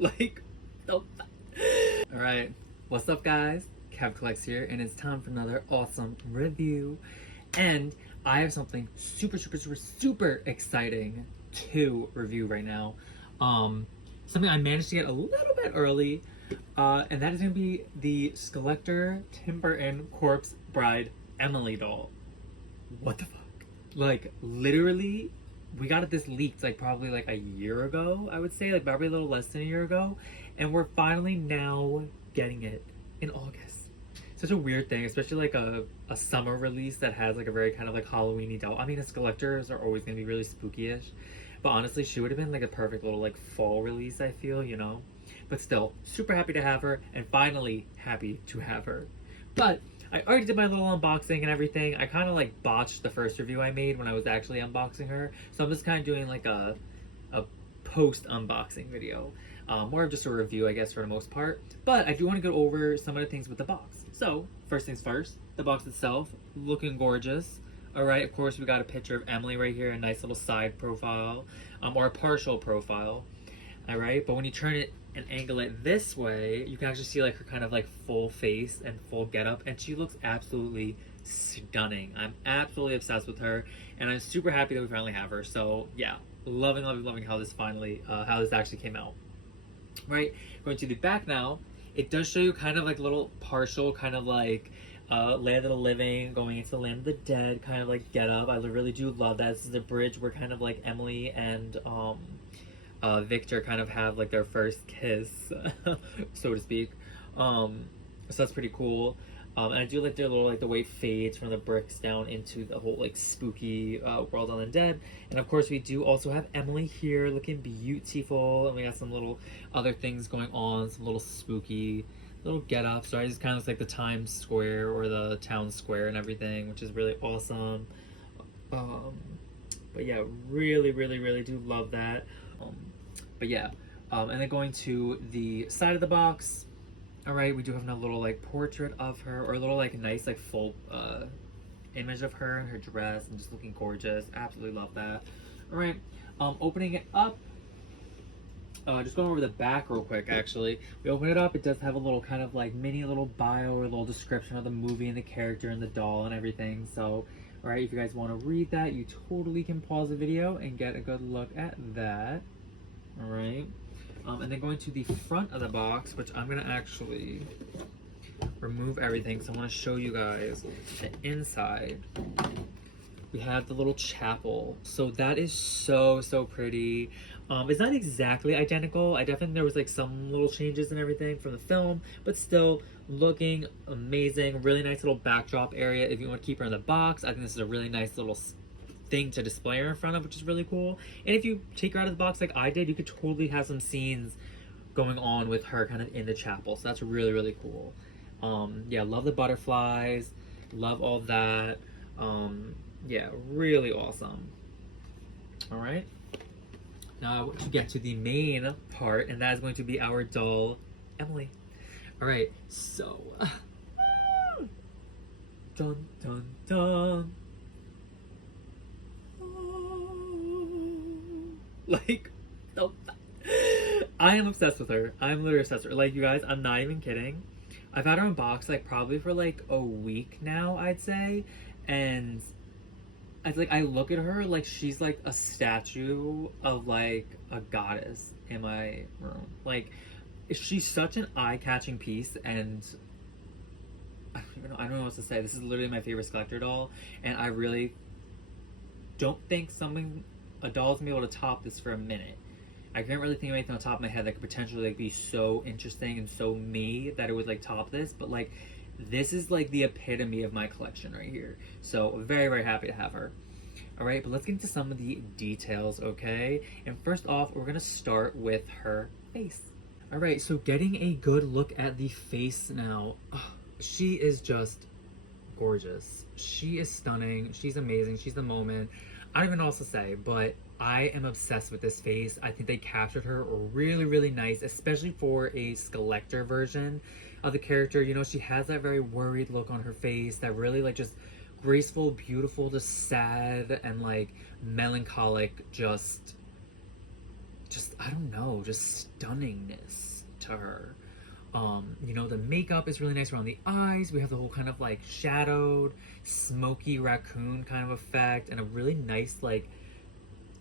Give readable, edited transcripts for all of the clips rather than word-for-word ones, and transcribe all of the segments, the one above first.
Like, so alright, what's up guys? Cav Collects here, and it's time for another awesome review. And I have something super exciting to review right now. Something I managed to get a little bit early, and that is going to be the Skullector Tim Burton Corpse Bride Emily doll. What the fuck? Like, literally, we got this leaked like probably like a year ago, I would say, like probably a little less than a year ago, and we're finally now getting it in August. Such a weird thing, especially like a summer release that has like a very kind of like Halloween-y doll. I mean, its collectors are always gonna be really spooky-ish, but honestly, she would have been like a perfect little like fall release, I feel, you know? But still, super happy to have her, and finally happy to have her. But I already did my little unboxing and everything. I kind of like botched the first review I made when I was actually unboxing her, so I'm just kind of doing like a post unboxing video, more of just a review, I guess, for the most part. But I do want to go over some of the things with the box. So first things first, the box itself looking gorgeous. All right, of course we got a picture of Emily right here, a nice little side profile, or a partial profile. All right, but when you turn it and angle it this way, you can actually see like her kind of like full face and full getup, and she looks absolutely stunning. I'm absolutely obsessed with her, and I'm super happy that we finally have her. So yeah, loving how this finally, how this actually came out. Right, going to the back now, it does show you kind of like little partial, kind of like land of the living, going into the land of the dead, kind of like getup. I really do love that. This is a bridge where kind of like Emily and Victor kind of have like their first kiss, so to speak. So that's pretty cool. And I do like their little, like the way it fades from the bricks down into the whole like spooky world on undead. And of course we do also have Emily here looking beautiful, and we got some little other things going on, some little spooky little get-ups. So I just kind of looks like the Times Square or the town square and everything, which is really awesome. But yeah, really do love that. But yeah, and then going to the side of the box, all right, we do have a little like portrait of her, or a little like nice like full image of her in her dress and just looking gorgeous. Absolutely love that. All right, opening it up, just going over the back real quick. Actually, we open it up, it does have a little kind of like mini little bio or a little description of the movie and the character and the doll and everything. So all right, if you guys want to read that, you totally can pause the video and get a good look at that. All right, and then going to the front of the box, which I'm gonna actually remove everything, so I want to show you guys the inside. We have the little chapel, so that is so pretty. It's not exactly identical. I definitely, there was like some little changes and everything from the film, but still looking amazing. Really nice little backdrop area if you want to keep her in the box. I think this is a really nice little thing to display her in front of, which is really cool. And if you take her out of the box like I did, you could totally have some scenes going on with her kind of in the chapel, so that's really cool. Yeah, love the butterflies, love all that. Yeah, really awesome. All right, now to get to the main part, and that is going to be our doll Emily. All right, so dun. Like, so, I am obsessed with her. I'm literally obsessed with her. Like, you guys, I'm not even kidding. I've had her unboxed like probably for like a week now, I'd say, and I look at her like she's like a statue of like a goddess in my room. Like, she's such an eye-catching piece, and I don't know what to say. This is literally my favorite Skullector doll, and I really don't think a doll's gonna be able to top this for a minute. I can't really think of anything on top of my head that could potentially like be so interesting and so me that it would like top this, but like this is like the epitome of my collection right here. So very happy to have her. All right, but let's get into some of the details, okay? And first off, we're gonna start with her face. All right, so getting a good look at the face now. Oh, she is just gorgeous. She is stunning. She's amazing. She's the moment. I don't even know what else to say, but I am obsessed with this face. I think they captured her really nice, especially for a Skullector version of the character. You know, she has that very worried look on her face, that really like just graceful, beautiful, just sad and like melancholic, just just, I don't know, just stunningness to her. You know, the makeup is really nice around the eyes. We have the whole kind of like shadowed, smoky raccoon kind of effect, and a really nice, like,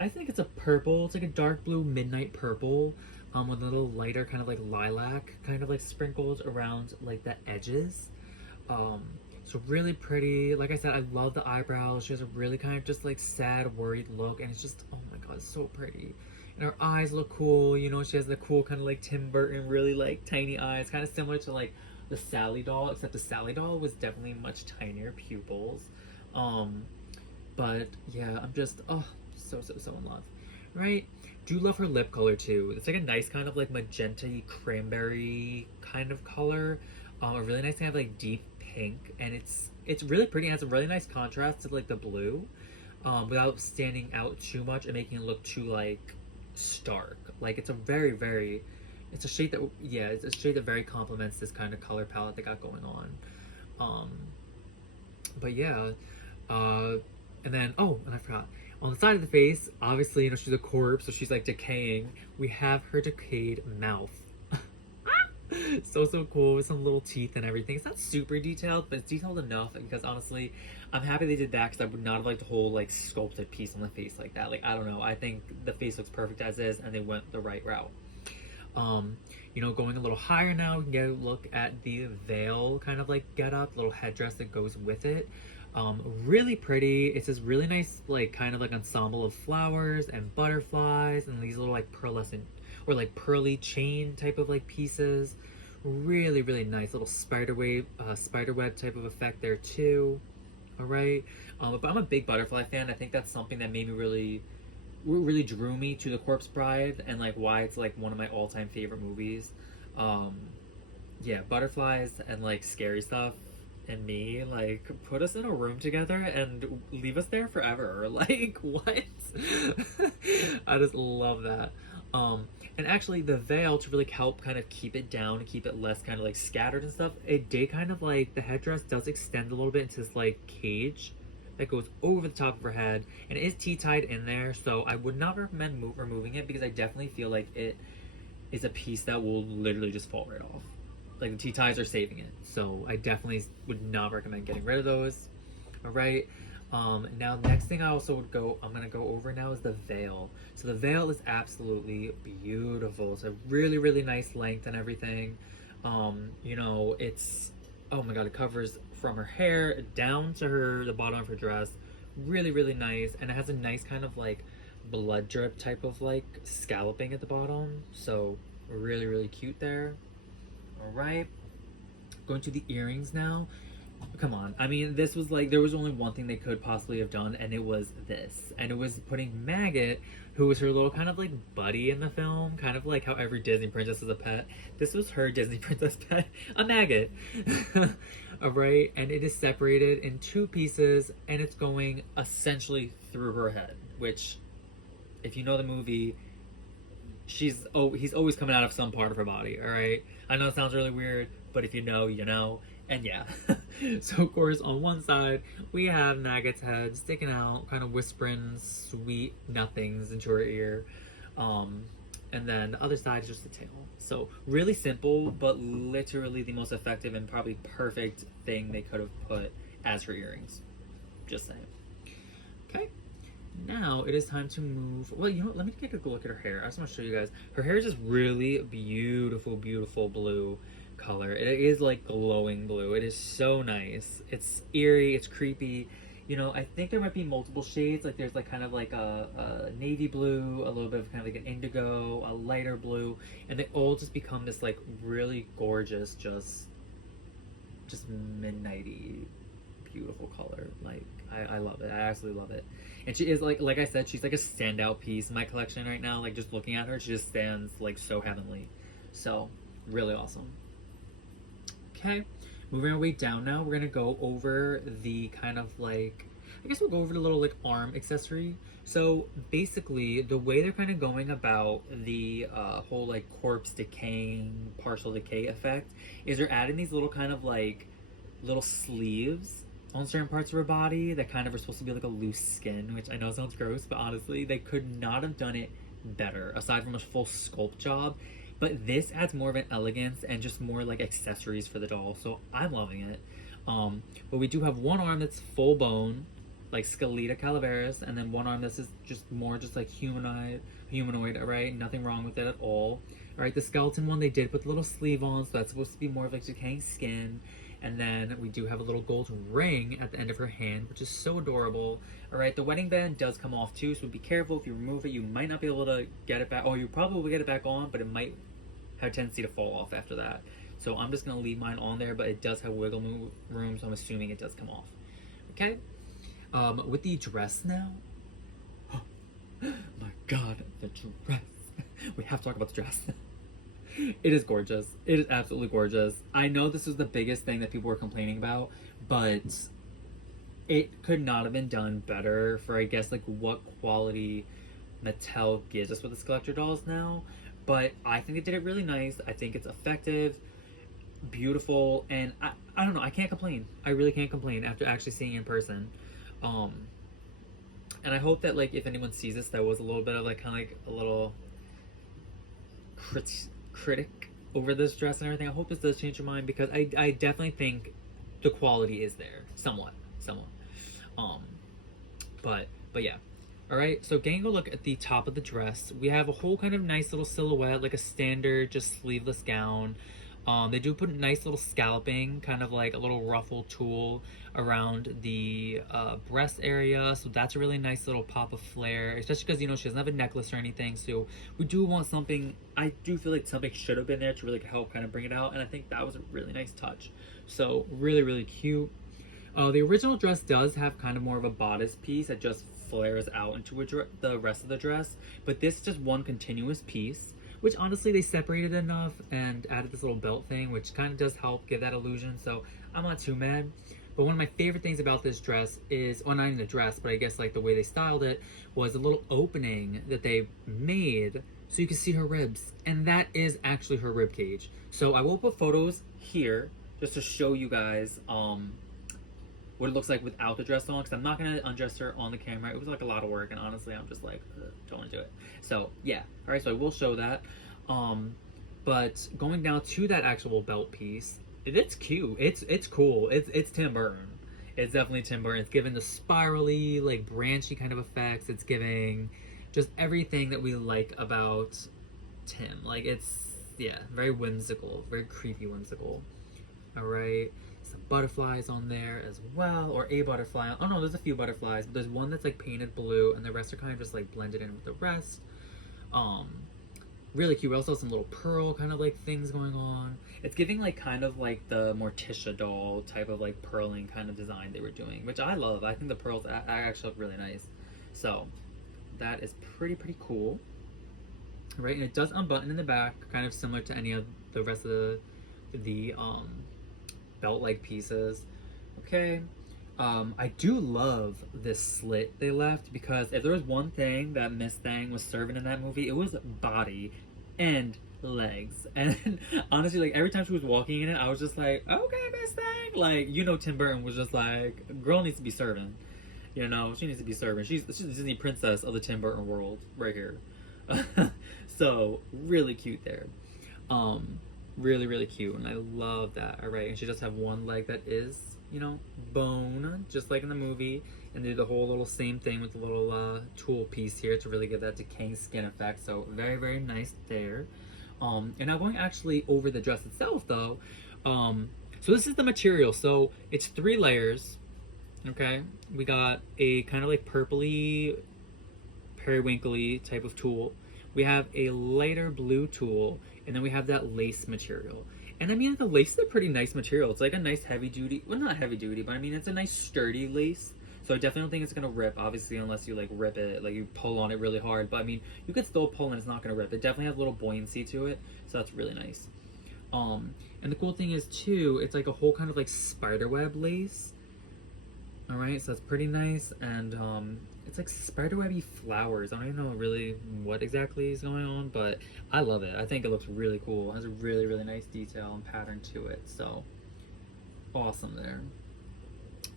I think it's a purple. It's like a dark blue midnight purple, with a little lighter kind of like lilac kind of like sprinkles around like the edges. So really pretty. Like I said, I love the eyebrows. She has a really kind of just like sad, worried look, and it's just, oh my god, it's so pretty. And her eyes look cool. You know, she has the cool kind of like Tim Burton, really like tiny eyes, kind of similar to like the Sally doll, except the Sally doll was definitely much tinier pupils. But yeah, I'm just, oh, so in love. Right? Do love her lip color too. It's like a nice kind of like magenta cranberry kind of color. A really nice kind of like deep pink, and it's really pretty. It has a really nice contrast to like the blue, without standing out too much and making it look too like stark. Like it's a very, it's a shade that, yeah, it's a shade that very complements this kind of color palette they got going on. But yeah, and then, oh, and I forgot. On the side of the face, obviously, you know, she's a corpse, so she's like decaying. We have her decayed mouth. So cool, with some little teeth and everything. It's not super detailed, but it's detailed enough, because honestly, I'm happy they did that, because I would not have liked a whole like sculpted piece on the face like that. Like, I don't know, I think the face looks perfect as is, and they went the right route. You know, going a little higher now, we can get a look at the veil kind of like get up, little headdress that goes with it. Really pretty. It's this really nice like kind of like ensemble of flowers and butterflies and these little like pearlescent or like pearly chain type of like pieces. Really nice little spider web type of effect there too. All right. But I'm a big butterfly fan. I think that's something that made me really drew me to The Corpse Bride, and like why it's like one of my all-time favorite movies. Yeah, butterflies and like scary stuff and me, like, put us in a room together and leave us there forever. Like, what? I just love that. And actually the veil, to really help kind of keep it down and keep it less kind of like scattered and stuff, it did kind of like, the headdress does extend a little bit into this like cage that goes over the top of her head, and it is T-tied in there, so I would not recommend removing it, because I definitely feel like it is a piece that will literally just fall right off. Like, the T-ties are saving it, so I definitely would not recommend getting rid of those. All right. Now, next thing I'm gonna go over now is the veil. So the veil is absolutely beautiful. It's a really nice length and everything. You know, it's, oh my god, it covers from her hair down to the bottom of her dress. Really nice, and it has a nice kind of like blood drip type of like scalloping at the bottom. So really cute there. All right, going to the earrings now. Come on, I mean, this was like, there was only one thing they could possibly have done, and it was this, and it was putting Maggot, who was her little kind of like buddy in the film, kind of like how every Disney princess is a pet. This was her Disney princess pet, a maggot. All right, and it is separated in two pieces, and it's going essentially through her head, which, if you know the movie, he's always coming out of some part of her body. All right, I know it sounds really weird, but if you know, you know. And yeah, so of course on one side we have Maggot's head sticking out, kind of whispering sweet nothings into her ear, and then the other side is just the tail. So really simple, but literally the most effective and probably perfect thing they could have put as her earrings. Just saying. Okay, now it is time to move. Well, you know what? Let me take a look at her hair. I just want to show you guys. Her hair is just really beautiful blue color. It is like glowing blue. It is so nice. It's eerie, it's creepy. You know, I think there might be multiple shades. Like there's like kind of like a navy blue, a little bit of kind of like an indigo, a lighter blue, and they all just become this like really gorgeous, just midnighty beautiful color. Like I love it. I absolutely love it. And she is like I said, she's like a standout piece in my collection right now. Like just looking at her, she just stands like so heavenly. So really awesome. Okay, moving our way down now, we're gonna go over the kind of like, I guess we'll go over the little like arm accessory. So basically the way they're kind of going about the whole like corpse decaying, partial decay effect is they're adding these little kind of like little sleeves on certain parts of her body that kind of are supposed to be like a loose skin, which I know sounds gross, but honestly they could not have done it better, aside from a full sculpt job. But this adds more of an elegance and just more like accessories for the doll, so I'm loving it. But we do have one arm that's full bone, like Skeleta Calaveras, and then one arm that's just more just like humanoid, alright? Nothing wrong with it at all. Alright, the skeleton one they did put the little sleeve on, so that's supposed to be more of like decaying skin. And then we do have a little gold ring at the end of her hand, which is so adorable. Alright, the wedding band does come off too, so be careful. If you remove it, you might not be able to get it back. Or you probably will get it back on, but it might have a tendency to fall off after that. So I'm just going to leave mine on there, but it does have wiggle room, so I'm assuming it does come off. Okay? With the dress now. Oh my god, the dress. We have to talk about the dress. It is gorgeous. It is absolutely gorgeous. I know this is the biggest thing that people were complaining about, but it could not have been done better for, I guess, like what quality Mattel gives us with the Skullector dolls now. But I think they did it really nice. I think it's effective, beautiful, and I don't know, I can't complain. I really can't complain after actually seeing it in person. And I hope that, like, if anyone sees this, that was a little bit of like kind of like a little critic over this dress and everything. I hope this does change your mind, because I definitely think the quality is there somewhat. But yeah. Alright, so getting a look at the top of the dress, we have a whole kind of nice little silhouette, like a standard just sleeveless gown. They do put a nice little scalloping, kind of like a little ruffle tool around the breast area, so that's a really nice little pop of flare, especially because, you know, she doesn't have a necklace or anything, so we do want something. I do feel like something should have been there to really help kind of bring it out, and I think that was a really nice touch. So really, really cute. The original dress does have kind of more of a bodice piece that just flares out into the rest of the dress, but this is just one continuous piece, which honestly they separated enough and added this little belt thing, which kind of does help give that illusion, so I'm not too mad. But one of my favorite things about this dress is, well, not even the dress, but I guess like the way they styled it, was a little opening that they made so you can see her ribs, and that is actually her rib cage. So I will put photos here just to show you guys what it looks like without the dress on, because I'm not going to undress her on the camera. It was like a lot of work, and honestly I'm just like, don't want to do it. So yeah, alright, so I will show that. But going down to that actual belt piece, it's cute. It's cool. It's Tim Burton. It's definitely Tim Burton. It's giving the spirally, like branchy kind of effects. It's giving just everything that we like about Tim. Like, it's, yeah, very whimsical, very creepy whimsical. Alright, some butterflies on there as well, or a butterfly. Oh no, there's a few butterflies, but there's one that's like painted blue, and the rest are kind of just like blended in with the rest. Really cute. We also have some little pearl kind of like things going on. It's giving like kind of like the Morticia doll type of like pearling kind of design they were doing, which I love. I think the pearls actually look really nice. So that is pretty cool. Right, and it does unbutton in the back, kind of similar to any of the rest of the belt-like pieces. Okay. I do love this slit they left, because if there was one thing that Miss Thang was serving in that movie, it was body and legs. And honestly, like, every time she was walking in it, I was just like, okay, Miss Thang. Like, you know, Tim Burton was just like, girl needs to be serving. You know, she needs to be serving. She's the Disney princess of the Tim Burton world right here. So, really cute there. Really cute, and I love that. Alright, and she does have one leg that is, you know, bone, just like in the movie, and do the whole little same thing with the little tool piece here to really give that decaying skin effect. So very nice there. And now going actually over the dress itself though, so this is the material. So it's 3 layers. Okay, we got a kind of like purpley periwinkly type of tulle. We have a lighter blue tulle, and then we have that lace material. And I mean, the lace is a pretty nice material. It's like a nice heavy duty, well, not heavy duty, but I mean, it's a nice sturdy lace. So I definitely don't think it's gonna rip, obviously, unless you like rip it, like you pull on it really hard. But I mean, you could still pull and it's not gonna rip. It definitely has a little buoyancy to it, so that's really nice. And the cool thing is too, it's like a whole kind of like spiderweb lace. All right, so that's pretty nice, and it's like spiderwebby flowers. I don't even know really what exactly is going on, but I love it. I think it looks really cool. It has a really nice detail and pattern to it, so awesome there.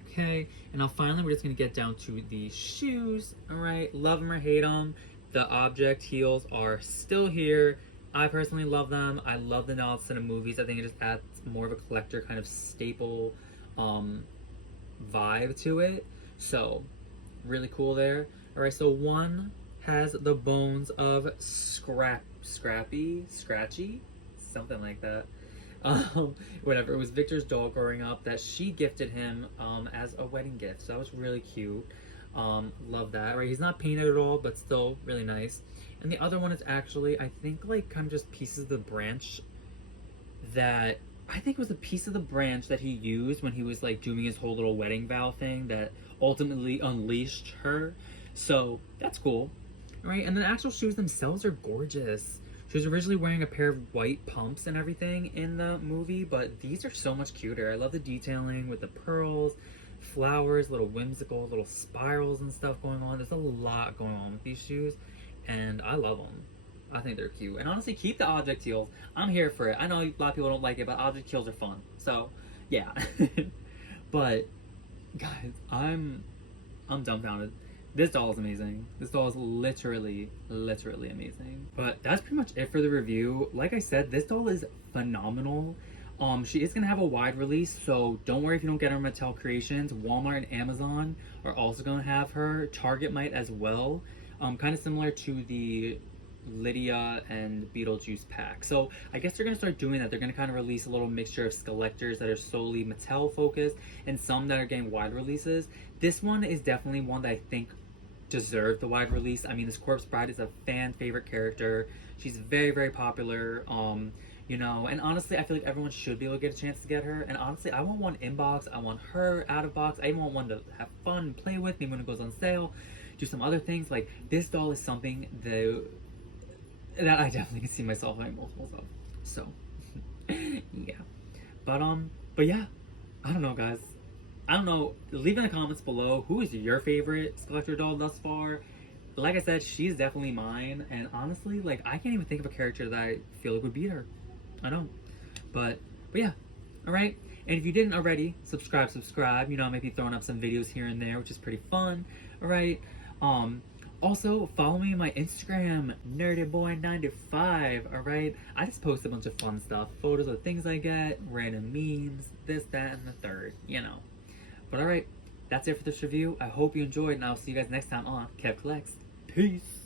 Okay, and now finally we're just gonna get down to the shoes. All right, love them or hate them, The object heals are still here. I personally love them. I love the Nelson in movies. I think it just adds more of a collector kind of staple vibe to it. So, really cool there. Alright, so one has the bones of Scratchy, something like that. Whatever. It was Victor's dog growing up that she gifted him as a wedding gift. So that was really cute. Love that. Right, he's not painted at all, but still really nice. And the other one is actually, I think, like kind of just pieces of the branch that I think was a piece of the branch that he used when he was like doing his whole little wedding vow thing that ultimately unleashed her. So that's cool. Right, and the actual shoes themselves are gorgeous. She was originally wearing a pair of white pumps and everything in the movie, but these are so much cuter. I love the detailing with the pearls, flowers, little whimsical, little spirals and stuff going on. There's a lot going on with these shoes, and I love them. I think they're cute. And honestly, keep the object heels. I'm here for it. I know a lot of people don't like it, but object heels are fun. So, yeah. But, guys, I'm dumbfounded. This doll is amazing. This doll is literally amazing. But that's pretty much it for the review. Like I said, this doll is phenomenal. She is gonna have a wide release, so don't worry if you don't get her on Mattel Creations. Walmart and Amazon are also gonna have her. Target might as well. Kind of similar to the Lydia and Beetlejuice pack. So I guess they're gonna start doing that. They're gonna kind of release a little mixture of Skullectors that are solely Mattel focused and some that are getting wide releases. This one is definitely one that I think deserved the wide release. I mean, this Corpse Bride is a fan favorite character. She's very popular. You know, and honestly, I feel like everyone should be able to get a chance to get her. And honestly, I want one in box. I want her out of box. I even want one to have fun and play with, maybe when it goes on sale, do some other things. Like, this doll is something that I definitely can see myself having multiples of. So, yeah. But yeah, I don't know, guys. I don't know. Leave in the comments below, who is your favorite Skullector doll thus far? Like I said, she's definitely mine. And honestly, like, I can't even think of a character that I feel like would beat her. I know. But yeah. Alright? And if you didn't already, subscribe. You know, I might be throwing up some videos here and there, which is pretty fun. Alright? Also, follow me on my Instagram, nerdyboy95, alright? I just post a bunch of fun stuff. Photos of things I get, random memes, this, that, and the third, you know. But alright, that's it for this review. I hope you enjoyed, and I'll see you guys next time on Kev Collects. Peace!